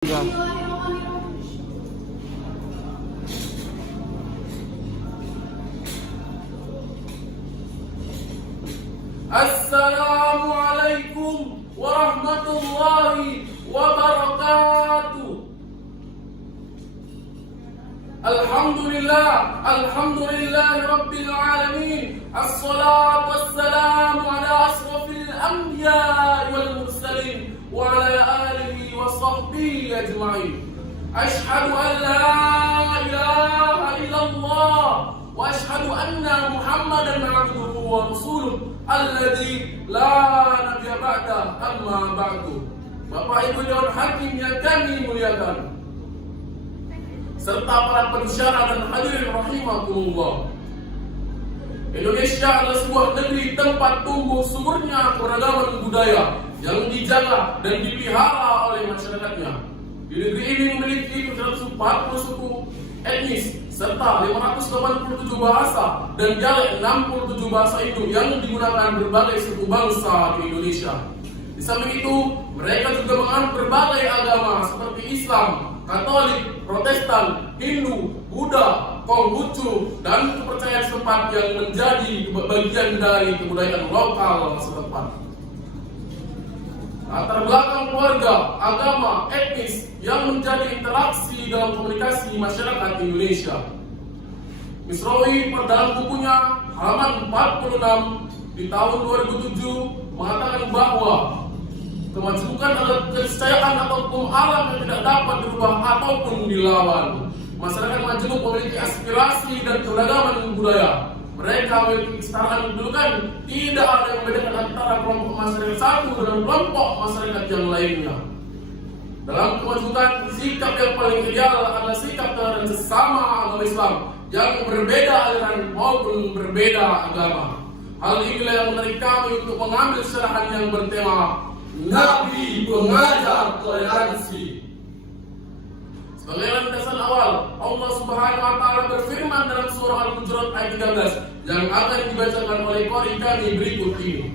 Assalamualaikum warahmatullahi wabarakatuh. Alhamdulillah rabbil alamin. Assalatu wassalamu ala asrafil anbiya wal mursalin wa ala alihi wa sahbihi ajma'in. Ashhadu an la ilaha illallah wa ashhadu anna Muhammadan abduhu wa rasuluh alladzi la nabiyya ba'da, amma ba'du. Bapak Ibu Dewan Hakim yang kami muliakan, serta para pensyarah dan hadirin rahimakumullah. Indonesia adalah sebuah negeri tempat tumbuh suburnya keragaman budaya yang dijaga dan dipelihara oleh masyarakatnya. Di negeri ini memiliki 140 suku etnis serta 587 bahasa dan dialek 67 bahasa itu yang digunakan berbagai suku bangsa di Indonesia. Di samping itu, mereka juga menganut berbagai agama seperti Islam, Katolik, Protestan, Hindu, Buddha, Konghucu, dan kepercayaan setempat yang menjadi bagian dari kebudayaan lokal setempat. Latar belakang keluarga, agama, etnis yang menjadi interaksi dalam komunikasi masyarakat Indonesia. Misrawi dalam bukunya halaman 46 di tahun 2007 mengatakan bahwa kemajemukan adalah keniscayaan atau hukum alam yang tidak dapat dirubah ataupun dilawan. Masyarakat majemuk memiliki aspirasi dan keragaman budaya. Mereka memiliki kesetaraan kedudukan. Tidak ada yang membedakan antara kelompok masyarakat satu dengan kelompok masyarakat yang lainnya. Dalam kemajemukan, sikap yang paling ideal adalah sikap terhadap sesama agama Islam yang berbeda aliran maupun berbeda agama. Hal inilah yang menarik kami untuk mengambil syarahan yang bertema Nabi pengajar toleransi. Sebagai landasan awal, Allah Subhanahu wa taala berfirman dalam surah Al-Hujurat ayat 13 yang akan dibacakan oleh qari kami berikut ini.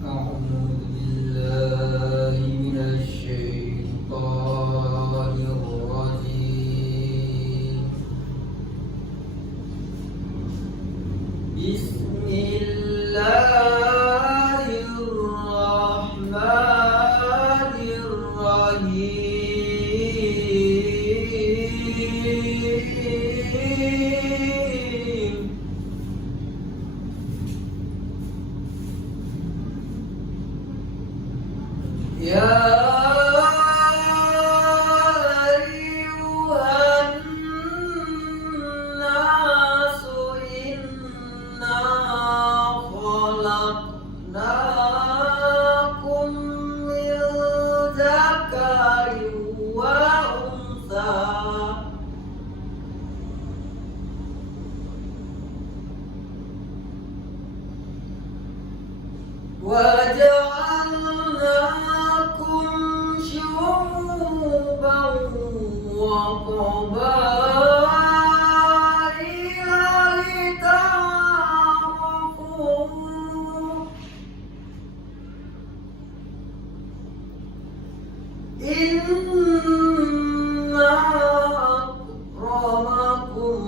A'udzu billahi minasy syaithanir rajim. Bismillahirrahmanirrahim. Ya ayyuhan nasu inna khalaqnakum min dzakarin wa untha wa ja'alnakum syu'uban wa qabaila lita'arafu. Inna akramakum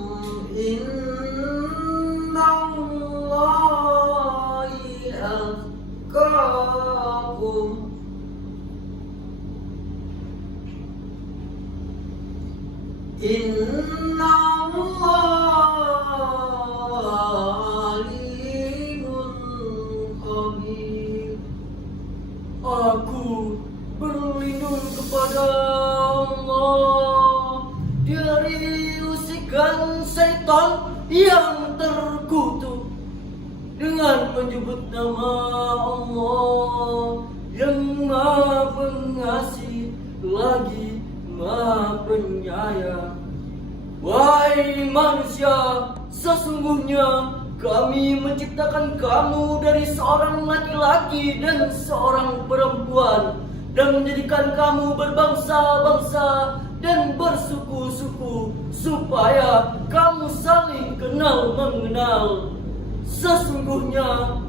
indallahi atqakum. Inna Allaha alimun khabir. Aku berlindung kepada Allah dari usikan syaitan yang terkutuk dengan menyebut nama Allah yang Maha Pengasih lagi Maha Penyayang. Wahai manusia, sesungguhnya kami menciptakan kamu dari seorang laki-laki dan seorang perempuan dan menjadikan kamu berbangsa-bangsa dan bersuku-suku supaya kamu saling kenal mengenal. Sesungguhnya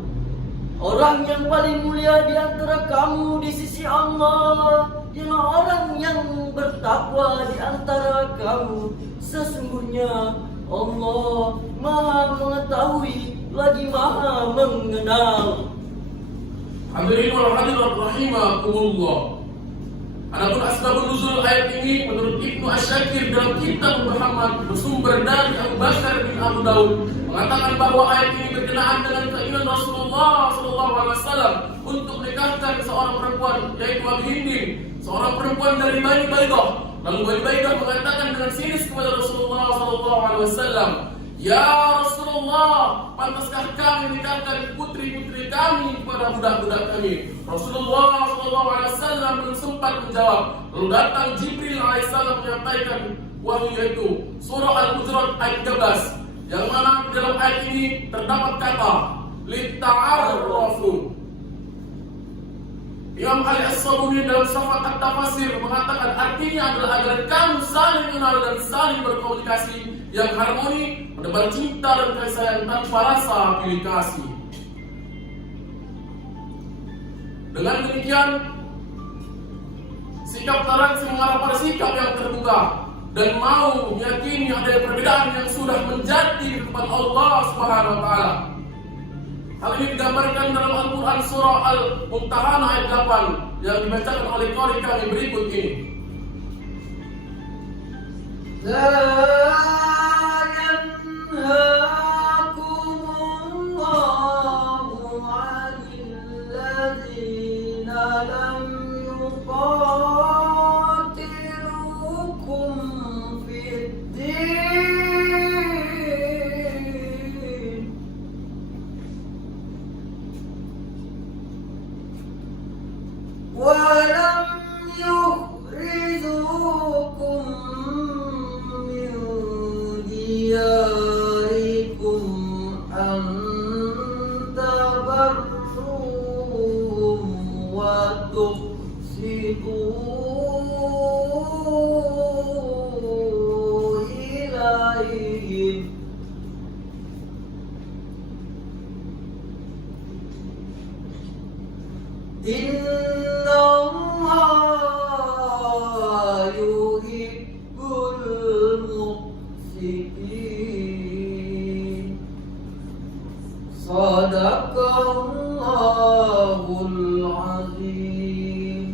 orang yang paling mulia di antara kamu di sisi Allah Janganlah orang yang bertakwa di antara kamu. Sesungguhnya Allah Maha mengetahui lagi Maha mengenal. Hadirin wal hadirat rahimakumullah. Adapun asbabun nuzul ayat ini menurut Ibnu Asyakir dalam kitab Muhammad bersumber dari Abu Bakar bin Abu Daud mengatakan bahwa ayat ini berkenaan dengan keinginan Rasulullah SAW untuk menikahkan seorang perempuan yaitu Abi Hindin, seorang perempuan dari Bani Baidah. Lalu Bani Baidah mengatakan dengan sinis kepada Rasulullah SAW, "Ya Rasulullah, pantaskah kami menikahkan putri-putri kami kepada budak-budak kami?" Rasulullah SAW belum sempat menjawab. Lalu datang Jibril alaihissalam menyampaikan wahyu yaitu surah Al-Hujurat ayat 13, yang mana dalam ayat ini terdapat kata lita'arrafu. Imam Ali As-Sabuni dalam Syafat At-Tafasir mengatakan artinya adalah agar kamu saling mengenal dan saling berkomunikasi yang harmoni, menebar cinta dan kasih sayang tanpa rasa pilih kasih. Dengan demikian, sikap toleransi mengarah pada sikap yang terbuka dan mau meyakini ada perbedaan yang sudah menjadi di depan Allah Subhanahu wa taala. Hal ini digambarkan dalam Al-Quran surah Al-Mumtahanah ayat 8 yang dibacakan oleh qari kami berikut ini. ولم يخرجوكم من دياركم أن تبروهم وتقسطوا إليهم إن الله يحب المقسطين صدق الله العظيم.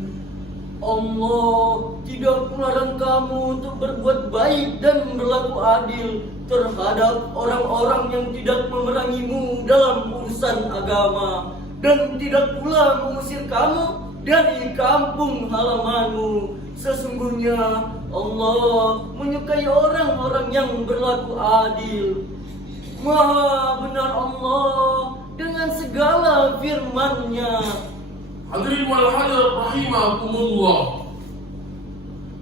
Allah tidak melarang kamu untuk berbuat baik dan berlaku adil terhadap orang-orang yang tidak memerangimu dalam urusan agama, dan tidak pula mengusir kamu dari kampung halamanmu. Sesungguhnya Allah menyukai orang-orang yang berlaku adil. Maha benar Allah dengan segala firman-Nya. Hadirin wal hadirat rahimakumullah.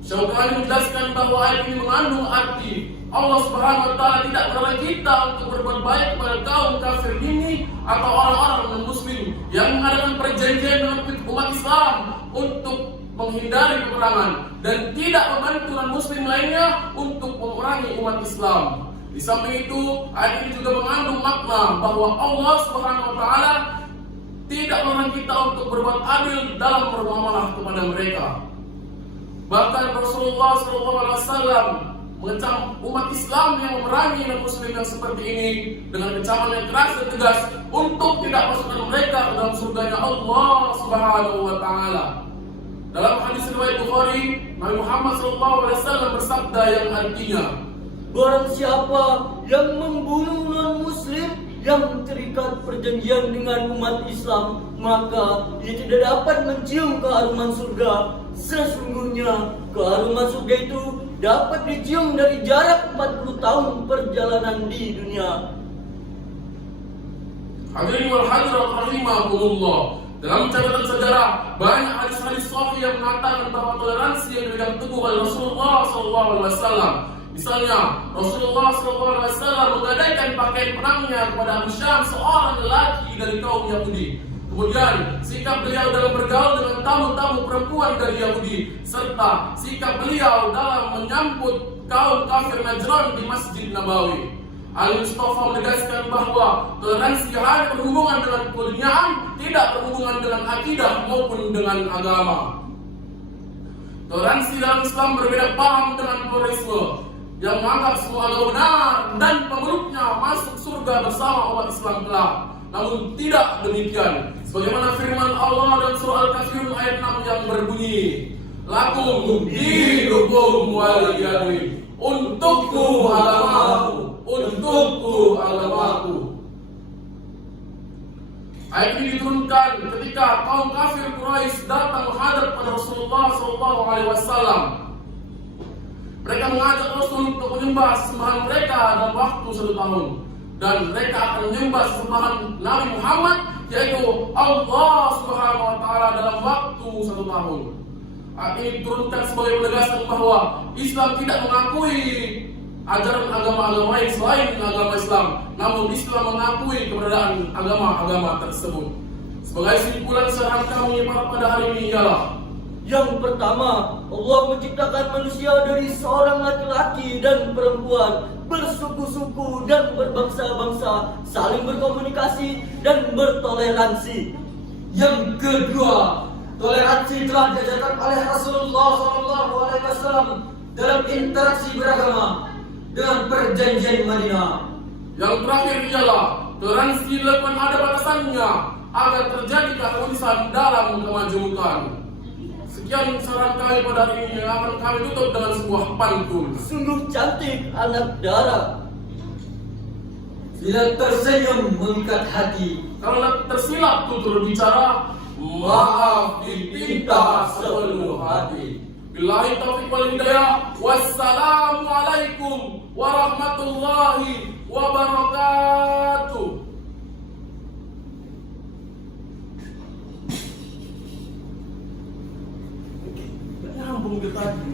Syaukani menjelaskan bahwa ayat ini mengandung arti Allah Subhanahu wa taala tidak melarang kita untuk berbuat baik kepada kaum kafir ini atau orang-orang non-muslim yang mengadakan perjanjian dengan umat Islam untuk menghindari peperangan dan tidak membantu non-muslim lainnya untuk memerangi umat Islam. Di samping itu, ayat ini juga mengandung makna bahwa Allah Subhanahu wa taala tidak melarang kita untuk berbuat adil dalam bermuamalah kepada mereka. Bahkan Rasulullah SAW mengecam umat Islam yang memerangi non-muslim yang seperti ini dengan kecaman yang keras dan tegas untuk tidak masukkan mereka ke dalam surganya Allah Subhanahu wa taala. Dalam hadis riwayat Bukhari, Nabi Muhammad SAW bersabda yang artinya, barang siapa yang membunuh non-muslim yang terikat perjanjian dengan umat Islam, maka ia tidak dapat mencium keharuman surga. Sesungguhnya keharuman surga itu dapat dicium dari jarak 40 tahun perjalanan di dunia. Hadirin wal hadirat rahimakumullah. Dalam catatan sejarah, banyak hadis-hadis sahih yang mengatakan bahwa toleransi yang dipegang teguh oleh Rasulullah SAW. Misalnya, Rasulullah SAW menggadaikan pakaian perangnya kepada Abu Syam, seorang lelaki dari kaum Yahudi. Kemudian, sikap beliau dalam bergaul dengan tamu-tamu perempuan dari Yahudi, serta sikap beliau dalam menyambut kaum kafir Najran di Masjid Nabawi. Ali Mustafa menegaskan bahwa toleransi hanya berhubungan dengan keduniaan, tidak berhubungan dengan akidah maupun dengan agama. Toleransi dalam Islam berbeda paham dengan pluralisme yang menganggap semua agama benar dan pemeluknya masuk surga bersama umat Islam kelak. Namun tidak demikian. Sebagaimana firman Allah dalam surah Al-Kafirun ayat 6 yang berbunyi, Lakum dinukum waliyadin. Untukku agamaku, untukku agamaku. Ayat ini diturunkan ketika kaum kafir Quraisy datang menghadap pada Rasulullah SAW. Mereka mengajak Rasul untuk menyembah sesembahan mereka dalam waktu 1 tahun, dan mereka akan menyembah sesembahan Nabi Muhammad, yaitu Allah Subhanahu Wa Taala dalam waktu 1 tahun. Ayat ini diturunkan sebagai penegasan bahwa Islam tidak mengakui ajaran agama-agama lain selain agama Islam, namun Islam mengakui keberadaan agama-agama tersebut. Sebagai simpulan syarah kami pada hari ini ialah: yang pertama, Allah menciptakan manusia dari seorang laki-laki dan perempuan, bersuku-suku dan berbangsa-bangsa, saling berkomunikasi dan bertoleransi. Yang kedua, toleransi telah diajarkan oleh Rasulullah SAW dalam interaksi beragama dengan perjanjian Madinah. Yang terakhir ialah toleransi dilakukan ada batasannya agar terjadi keharmonisan dalam kemajemukan. Sekian saran kami pada hari ini yang akan kami tutup dengan sebuah pantun. Sungguh cantik anak darah. Bila tersenyum mengikat hati, Karena tersilap tutur bicara, maaf diminta sepenuh hati. Billahi taufiq wal hidayah. Wassalamualaikum warahmatullahi wabarakatuh. Nyambung ke tadi.